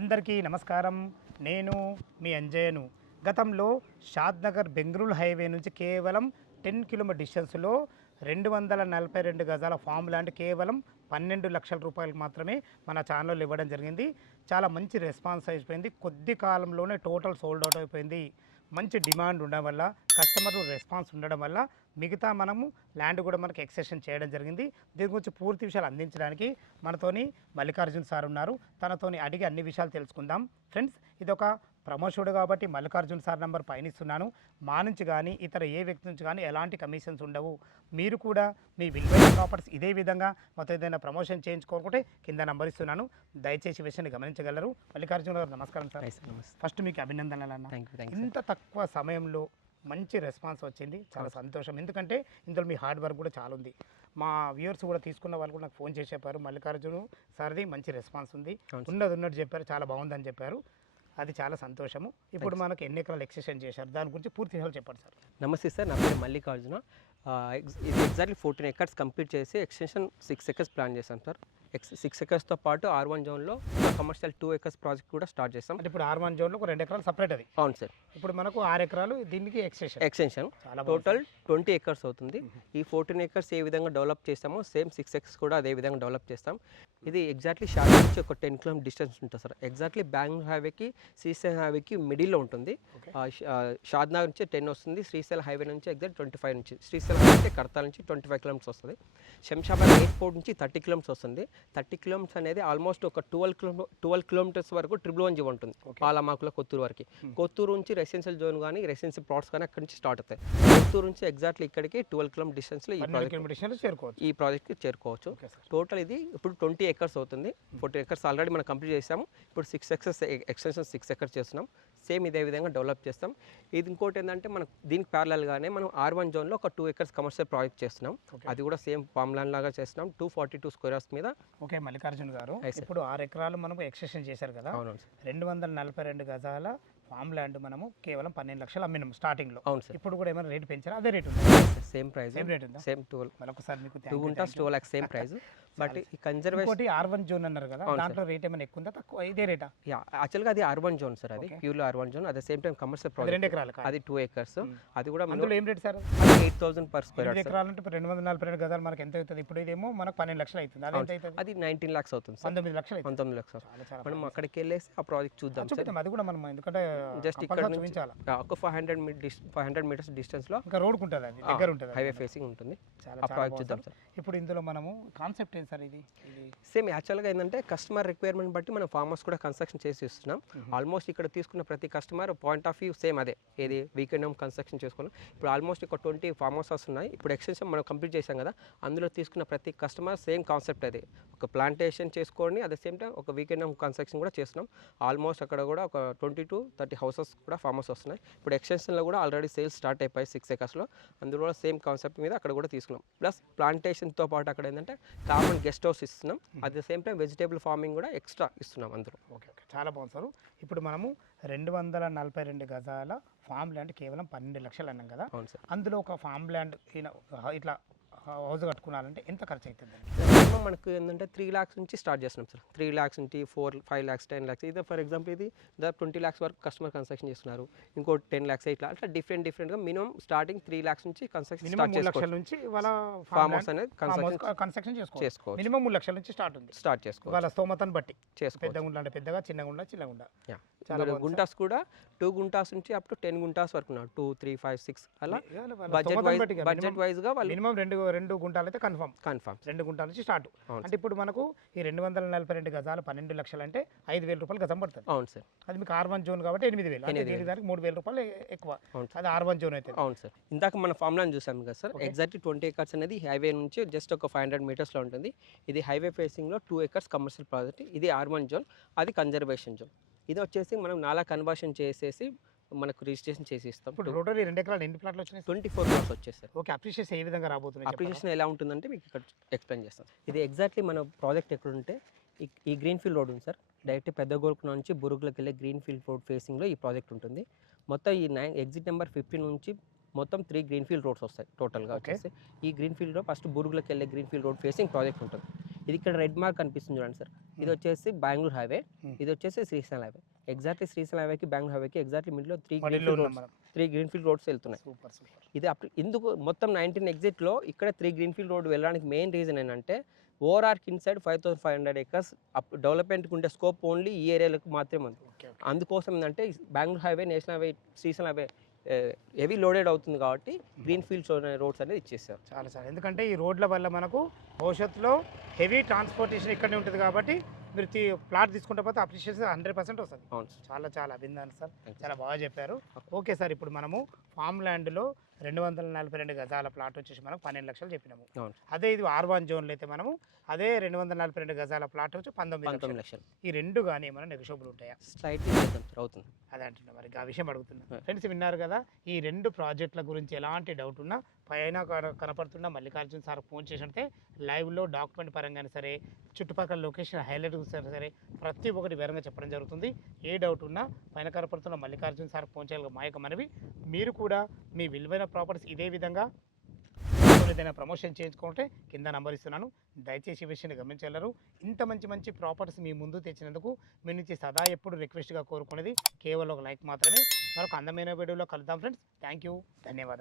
అందరికీ నమస్కారం. నేను మీ అంజయ్యను. గతంలో షాద్నగర్ బెంగళూరు హైవే నుంచి కేవలం 10 కిలోమీటర్ డిస్టెన్స్లో 242 గజాల ఫామ్ ల్యాండ్ కేవలం 12 లక్షల రూపాయలకు మాత్రమే మన ఛానల్లో ఇవ్వడం జరిగింది. చాలా మంచి రెస్పాన్స్ అయిపోయింది. కొద్ది కాలంలోనే టోటల్ సోల్డ్ అవుట్ అయిపోయింది. మంచి డిమాండ్ ఉండడం వల్ల, కస్టమర్ రెస్పాన్స్ ఉండడం వల్ల మిగతా మనము ల్యాండ్ కూడా మనకి ఎక్సెషన్ చేయడం జరిగింది. దీని గురించి పూర్తి విషయాలు అందించడానికి మనతోని మల్లికార్జున్ సార్ ఉన్నారు. తనతోని అడిగి అన్ని విషయాలు తెలుసుకుందాం. ఫ్రెండ్స్, ఇది ఒక ప్రమోషుడు కాబట్టి మల్లికార్జున్ సార్ నెంబర్ పైన ఇస్తున్నాను. మా నుంచి కానీ ఇతర ఏ వ్యక్తి నుంచి కానీ ఎలాంటి కమిషన్స్ ఉండవు. మీరు కూడా మీ విలువైన ప్రాపర్టీస్ ఇదే విధంగా మొత్తం ఏదైనా ప్రమోషన్ చేయించుకోకుంటే కింద నెంబర్ ఇస్తున్నాను. దయచేసి విషయాన్ని గమనించగలరు. మల్లికార్జున గారు నమస్కారం సార్. ఫస్ట్ మీకు అభినందనలు అన్న. ఇంత తక్కువ సమయంలో మంచి రెస్పాన్స్ వచ్చింది, చాలా సంతోషం. ఎందుకంటే ఇందులో మీ హార్డ్ వర్క్ కూడా చాలా ఉంది. మా వ్యూవర్స్ కూడా తీసుకున్న వాళ్ళు కూడా నాకు ఫోన్ చేసి చెప్పారు, మల్లికార్జున సార్ది మంచి రెస్పాన్స్ ఉంది, ఉన్నట్టు చెప్పారు, చాలా బాగుందని చెప్పారు. అది చాలా సంతోషము. ఇప్పుడు మనకు ఎన్ని ఎకరాలు ఎక్స్టెన్షన్ చేశారు, దాని గురించి పూర్తి విషయాలు చెప్పండి సార్. నమస్తే సార్, నా పేరు మల్లికార్జున. ఇది ఎగ్జాక్ట్లీ 14 ఎకర్స్ కంప్లీట్ చేసి ఎక్స్టెన్షన్ 6 ఎకర్స్ ప్లాన్ చేశాం సార్. 6 ఎకర్స్తో పాటు R1 జోన్లో కమర్షియల్ 2 ఎకర్స్ ప్రాజెక్ట్ కూడా స్టార్ట్ చేస్తాం. అంటే ఇప్పుడు R1 జోన్లో ఒక 2 ఎకరాలు సపరేట్ అది. అవును సార్. ఇప్పుడు మనకు 6 ఎకరాలు దీనికి ఎక్స్టెన్షన్ టోటల్ 20 ఎకర్స్ అవుతుంది. ఈ 14 ఎకర్స్ ఏ విధంగా డెవలప్ చేస్తామో సేమ్ 6 ఎకర్స్ కూడా అదే విధంగా డెవలప్ చేస్తాం. ఇది ఎగ్జాక్ట్లీ షార్ట్ నుంచి ఒక 10 కిలోమీటర్ డిస్టెన్స్ ఉంటుంది సార్. ఎగ్జాక్ట్లీ బెంగళూరు హైవేకి శ్రీశైలం హైవేకి మిడిల్లో ఉంటుంది. షాద్నగర్ నుంచి 10 వస్తుంది, శ్రీశైలం హైవే నుంచి ఎగ్జాక్ట్ 25 నుంచి, శ్రీశైలం నుంచి కడతాల నుంచి 25 కిలోమీటర్స్ వస్తుంది. శంషాబాద్ ఎయిర్పోర్ట్ నుంచి 30 కిలోమీటర్స్ వస్తుంది. 30 కిలోమీటర్స్ అనేది ఆల్మోస్ట్ ఒక 12 కిలోమీటర్స్ వరకు ట్రిపుల్ ఉంటుంది. పాలమాకుల కొత్తూరు వరకు. కొత్తూరు నుంచి రెసిడెన్షియల్ జోన్ కానీ రెసిడెన్షియల్ ప్లాట్స్ కానీ అక్కడి నుంచి స్టార్ట్ అవుతాయి. కొత్తూరు నుంచి ఎగ్జాక్ట్లీ ఇక్కడికి 12 కిలోమీటర్ డిస్టెన్స్లో ఈ ప్రాజెక్ట్కి చేరుకోవచ్చు. టోటల్ ఇది ఇప్పుడు 20 ఎకర్స్ అవుతుంది. 40 ఎకర్స్ ఆల్రెడీ మనం కంప్లీట్ చేసాము. ఇప్పుడు 6 ఎకర్స్ ఎక్స్టెన్షన్ 6 ఎకర్స్ చేస్తున్నాం. సేమ్ ఇదే విధంగా డెవలప్ చేస్తాం. ఇది ఇంకోటి ఏంటంటే మనం దీనికి ప్యారలల్గానే మనం R1 జోన్లో ఒక 2 ఎకర్స్ కమర్షియల్ ప్రాజెక్ట్ చేస్తున్నాం. అది కూడా సేమ్ ఫామ్ ల్యాండ్ లాగా చేస్తున్నాం. 242 స్క్వేర్ యార్డ్స్ మీద. ఓకే మల్లికార్జున గారు, ఇప్పుడు 6 ఎకరాలు మనకు ఎక్స్టెన్షన్ చేశారు కదా. 242 గజాల ఫామ్ ల్యాండ్ మనము కేవలం 12 లక్షలు అమ్మినాం స్టార్టింగ్ లో. అవును సార్. ఇప్పుడు కూడా ఏమైనా రేట్ పెంచారా? అదే రేట్ ఉంది. Same price. సేమ్ రేట్ ఉందా? సేమ్ 12. మరొకసారి మీకు 2 guntas 12 lakhs same price. But ఈ కన్జర్వేషన్ R1 జోన్ అన్నారు కదా, దాంట్లో రేట్ ఏమైనా ఎక్కువ ఉందా తక్కువ? ఇదే రేటా? యాక్చువల్గా అది R1 జోన్ సార్. అది purely R1 zone. At the same time commercial project 2 ఎకరాలు, అది 2 ఎకర్స్. అది కూడా అందులో ఏం rate sir? 8,000 per square yard. 2 ఎకరాలు అంటే 242 గజాలు మనకి ఎంత అవుతుంది? ఇప్పుడు ఇదేమో మనకు 12 లక్షలు అవుతుంది. అది ఎంత అవుతుంది? అది 19 lakhs అవుతుంది. 19 లక్షలు. 19 లక్షలు. మనం అక్కడికి వెళ్ళేసి ఆ ప్రాజెక్ట్ చూద్దాం సార్. అది కూడా మనం ఎందుకంటే జస్ట్ ఇక్కడ నుంచి ఒక 500 మీటర్స్ డిస్టెన్స్ లో ఇంకా రోడ్ ఉంటుంది, అది దగ్గర ఉంటుంది, హైవే ఫేసింగ్ ఉంటుంది. ఆ ప్రాజెక్ట్ చూద్దాం సార్. ఇప్పుడు ఇందులో మనము కాన్సెప్ట్ ఏంటి సార్? ఇది సేమ్ యాక్చువల్గా ఏంటంటే కస్టమర్ రిక్వైర్మెంట్ బట్టి మనం ఫామ్ హౌస్ కూడా కన్స్ట్రక్షన్ చేసి ఇస్తున్నాం. ఆల్మోస్ట్ ఇక్కడ తీసుకున్న ప్రతి customer point of view same అదే. ఏది వీకెండ్ హోమ్ కన్స్ట్రక్షన్ చేసుకోవాలి. ఇప్పుడు ఆల్మోస్ట్ ఒక 20 ఫామ్ హౌసెస్ ఉన్నాయి. ఇప్పుడు ఎక్స్టెన్షన్ మనం కంప్లీట్ చేసాం కదా, అందులో తీసుకున్న ప్రతి కస్టమర్ సేమ్ కాన్సెప్ట్ అదే. ఒక ప్లాంటేషన్ చేసుకోండి, అట్ ద సేమ్ టైం ఒక వీకెండ్ హోమ్ కన్స్ట్రక్షన్ కూడా చేస్తున్నాం. ఆల్మోస్ట్ అక్కడ కూడా ఒక 20 to 30 హౌసెస్ కూడా ఫామ్ హౌస్ వస్తున్నాయి. ఇప్పుడు ఎక్స్టెన్షన్లో కూడా ఆల్రెడీ సేల్స్ స్టార్ట్ అయిపోయి 6 ఎకర్స్లో. అందులో కూడా సేమ్ కాన్సెప్ట్ మీద అక్కడ కూడా తీసుకున్నాం. ప్లస్ ప్లాంటేషన్తో పాటు అక్కడ ఏంటంటే కామన్ గెస్ట్ హౌస్ ఇస్తున్నాం. At the same time vegetable farming కూడా ఎక్స్ట్రా ఇస్తున్నాం అందులో. ఓకే, చాలా బాగుంది సార్. ఇప్పుడు మనము 242 గజాల ఫామ్ ల్యాండ్ కేవలం 12 లక్షలు అన్నాం కదా. అవును సార్. అందులో ఒక ఫామ్ ల్యాండ్ ఇట్లా హౌస్ కట్టుకోవాలంటే ఎంత ఖర్చు అవుతుంది? మనకు ఏంటంటే 3 lakhs నుంచి స్టార్ట్ చేస్తున్నాం సార్. 3 lakhs నుంచి 4, 5 lakhs, 10 lakhs. ఇది ఫర్ ఎగ్జాంపుల్ ఇది 20 lakhs వరకు కస్టమర్ కన్స్ట్రక్షన్ చేస్తున్నారు. ఇంకో 10 lakhs ఇట్లా అట్లా డిఫరెంట్గా మినిమం స్టార్టింగ్ 3 lakhs నుంచి కన్స్ట్రక్షన్ స్టార్ట్ 3 లక్షల నుంచి వాళ్ళ ఫామ్ హౌస్ అనేది కన్స్ట్రక్షన్ చేసుకోవచ్చు. చేసుకోవచ్చు. మినిమం 3 లక్షల నుంచి స్టార్ట్ చేసుకోవచ్చు. వాళ్ళ స్తోమతను బట్టి చేసుకోవచ్చు. పెద్ద గుంట అంటే పెద్దగా, చిన్న గుంట చిన్నగుండా. గుంటాస్ కూడా 2 గుంటాస్ నుంచి అప్ టు 10 గుంటాస్ వరకు 2, 3, 5, 6 అలా బడ్జెట్ వైజ్ గా వాళ్ళు మినిమం 2 గుంటాలు అయితే కన్ఫర్మ్ 2 గుంటాల నుంచి స్టార్ట్. అంటే ఇప్పుడు మనకు ఈ 242 గజాలు 12 లక్షలు అంటే 5,000 రూపాయలు గజం పడుతుంది. అవును సార్. అది మీకు R1 జోన్ కాబట్టి 8,000. అంటే దీని దానికి 3,000 రూపాయలు ఎక్కువ. అది R1 జోన్ అయితే. అవును సార్. ఇందాక మన ఫామ్ ల్యాండ్ చూసాం కదా సార్. ఎగ్జాక్ట్లీ 20 ఎకర్స్ అనేది హైవే నుంచి జస్ట్ ఒక 500 మీటర్స్ లో ఉంటుంది. ఇది హైవే ఫేసింగ్ లో 2 ఎకర్స్ కమర్షియల్ ప్రాజెక్ట్. ఇది R1 జోన్, అది కన్జర్వేషన్ జోన్. ఇది వచ్చేసి మనం నాలా కన్వర్షన్ చేసేసి మనకు రిజిస్ట్రేషన్ చేసి ఇస్తాం. ఇప్పుడు టోటల్ 2 ఎకరాలు ఎన్ని ప్లాట్లు వచ్చినాయి? 24 plots వచ్చేసారు. ఓకే, అప్రిషియేషన్ ఏ విధంగా రాబోతుంది? అప్రిషియేషన్ ఎలా ఉంటుందంటే మీకు ఇక్కడ ఎక్స్ప్లెయిన్ చేస్తాం. ఇది ఎగ్జాక్ట్లీ మన ప్రాజెక్ట్ ఎక్కడ ఉంటే ఈ గ్రీన్ ఫీల్డ్ రోడ్ ఉంది సార్. డైరెక్ట్ పెద్ద గోల్కొండ నుంచి బురుగులకు వెళ్ళే గ్రీన్ ఫీల్డ్ రోడ్ ఫేసింగ్లో ఈ ప్రాజెక్ట్ ఉంటుంది. మొత్తం ఈ ఎగ్జిట్ నెంబర్ 15 నుంచి మొత్తం 3 గ్రీన్ ఫీల్డ్ రోడ్స్ వస్తాయి టోటల్గా వచ్చేసి. ఈ గ్రీన్ ఫీల్డ్ రోడ్ ఫస్ట్ బురుగులకు వెళ్ళే green field road facing project ఉంటుంది. ఇది ఇక్కడ రెడ్ మార్క్ కనిపిస్తుంది చూడండి సార్, ఇది వచ్చేసి బెంగళూరు హైవే, ఇది వచ్చేసి శ్రీశైలం హైవే. ఎగ్జాక్ట్లీ శ్రీశైలం హైవేకి బెంగళూరు హైవేకి ఎగ్జాక్ట్లీ మిడిల్లో మడిలో ఉన్నాం మనం. 3 గ్రీన్ఫీల్డ్ రోడ్స్ వెళ్తున్నాయి. Super super. ఇది ఎందుకు మొత్తం 19 ఎగ్జిట్లో ఇక్కడ 3 గ్రీన్ఫీల్డ్ రోడ్ వెళ్ళడానికి మెయిన్ రీజన్ ఏంటంటే ఓఆర్ఆర్కి ఇన్సైడ్ 5500 ఎకర్స్ డెవలప్మెంట్కి ఉండే స్కోప్ ఓన్లీ ఈ ఏరియాలకు మాత్రమే ఉంది. అందుకోసం ఏంటంటే Bengaluru highway, national highway, Srisailam highway heavy loaded అవుతుంది కాబట్టి గ్రీన్ ఫీల్డ్స్ రోడ్స్ అనేది ఇచ్చేస్తారు. చాలా చాలా, ఎందుకంటే ఈ రోడ్ల వల్ల మనకు భవిష్యత్తులో హెవీ ట్రాన్స్పోర్టేషన్ ఇక్కడనే ఉంటుంది కాబట్టి మీరు ప్లాట్ తీసుకుంటే పోతే అప్రిషియేషన్ 100% వస్తుంది. అవును చాలా చాలా అభినందనలు సార్, Thank you, చాలా బాగా చెప్పారు. ఓకే సార్, ఇప్పుడు మనము ఫామ్ ల్యాండ్లో 242 గజాల ప్లాట్ వచ్చేసి మనకు 12 లక్షలు చెప్పినాము. అవును. అదే ఇది R1 జోన్లో అయితే మనము అదే 242 గజాల ప్లాట్ వచ్చి 19 లక్షలు. ఈ రెండు కానీ ఏమైనా నెగోషియబుల్ ఉంటాయా? స్లైట్లీ అవుతుంది. అదే అంటున్నా, మరి ఆ విషయం అడుగుతున్నా. ఫ్రెండ్స్ విన్నారు కదా, ఈ 2 ప్రాజెక్టుల గురించి ఎలాంటి డౌట్ ఉన్నా పైన కనపడుతున్న మల్లికార్జున సార్ ఫోన్ చేసినట్టే లైవ్లో డాక్యుమెంట్ పరంగానే సరే, చుట్టుపక్కల లొకేషన్ హైలైట్ సరే ప్రతి ఒక్కటి వివరంగా చెప్పడం జరుగుతుంది. ఏ డౌట్ ఉన్నా పైన కనపడుతున్న మల్లికార్జున సార్ ఫోన్ చేయాలి. మా యొక్క మనవి, మీరు కూడా మీ విలువైన ప్రాపర్టీస్ ఇదే విధంగా ఏదైనా ప్రమోషన్ చేయించుకుంటే కింద నంబర్ ఇస్తున్నాను, దయచేసి ఈ విషయాన్ని గమనించగలరు. ఇంత మంచి మంచి ప్రాపర్టీస్ మీ ముందు తెచ్చినందుకు మీ నుంచి సదా ఎప్పుడు రిక్వెస్ట్గా కోరుకునేది కేవలం ఒక లైక్ మాత్రమే. మరొక అందమైన వీడియోలో కలుద్దాం ఫ్రెండ్స్. థ్యాంక్ యూ, ధన్యవాదం.